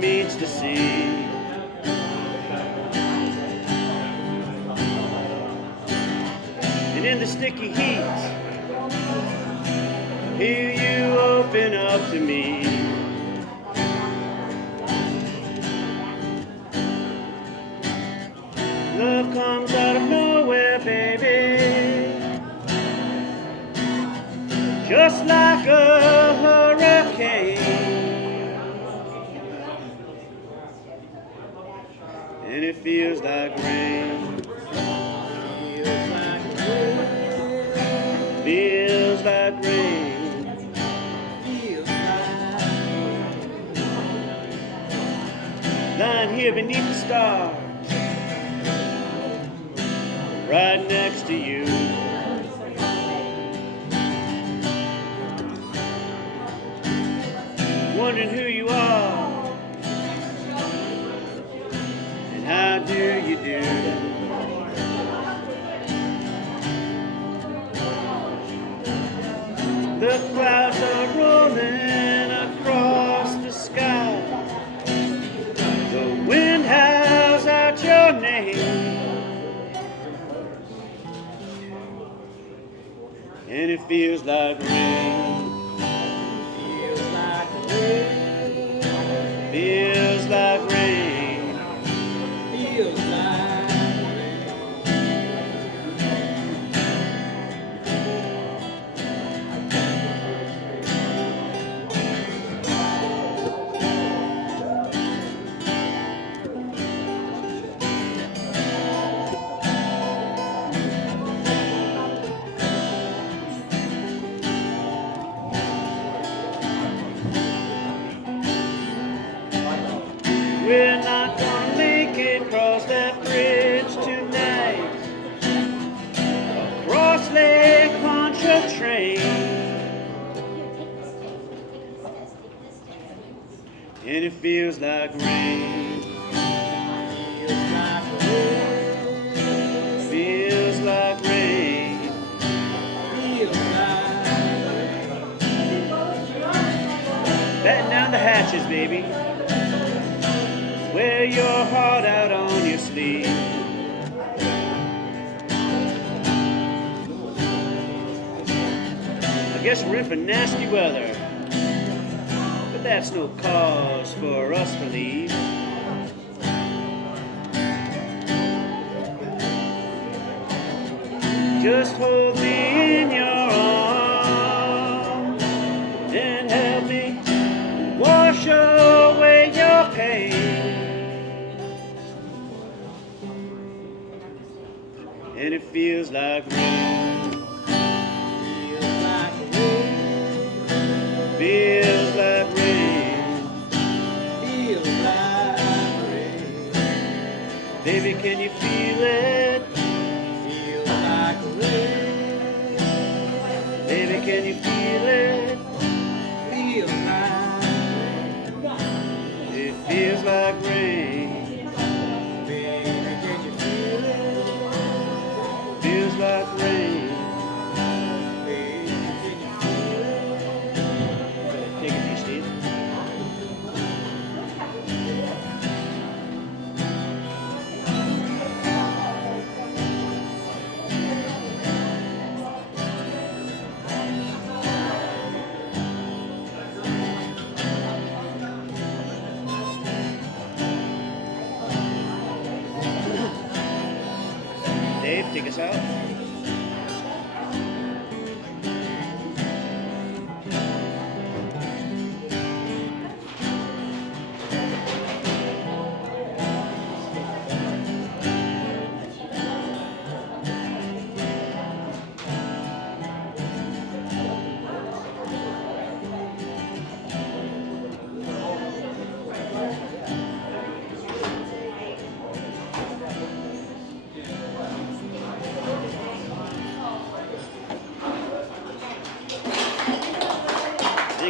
meets the sea. And in the sticky heat, here you open up to me. Love comes out of nowhere, baby, just like a hurricane. And it feels like rain. Feels like rain. Lying here beneath the stars, right next to you. Wondering who you are and how do you do. The clouds are rolling across the sky. The wind howls out your name. And it feels like rain. Feels like rain. Feels like rain. Feels like we're not gonna make it across that bridge tonight. Across Lake Pontchartrain. And it feels like rain. Feels like rain. Feels like rain. Batten down the hatches, baby. Wear your heart out on your sleeve. I guess we're in for nasty weather, but that's no cause for us to leave. Just hold me in your arms and help me wash away your pain. And it feels like rain. Feels like rain. Feels like rain. Feels like rain. Baby, can you feel it? Feels like rain. Baby, can you feel it? Feels like rain. It feels like rain. Feels like rain. Take a few, Steve. Dave, take us out.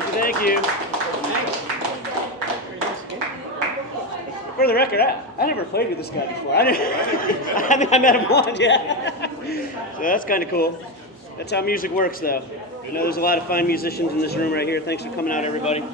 Thank you. For the record, I never played with this guy before. I think I met him once, yeah. So that's kind of cool. That's how music works, though. I know there's a lot of fine musicians in this room right here. Thanks for coming out, everybody.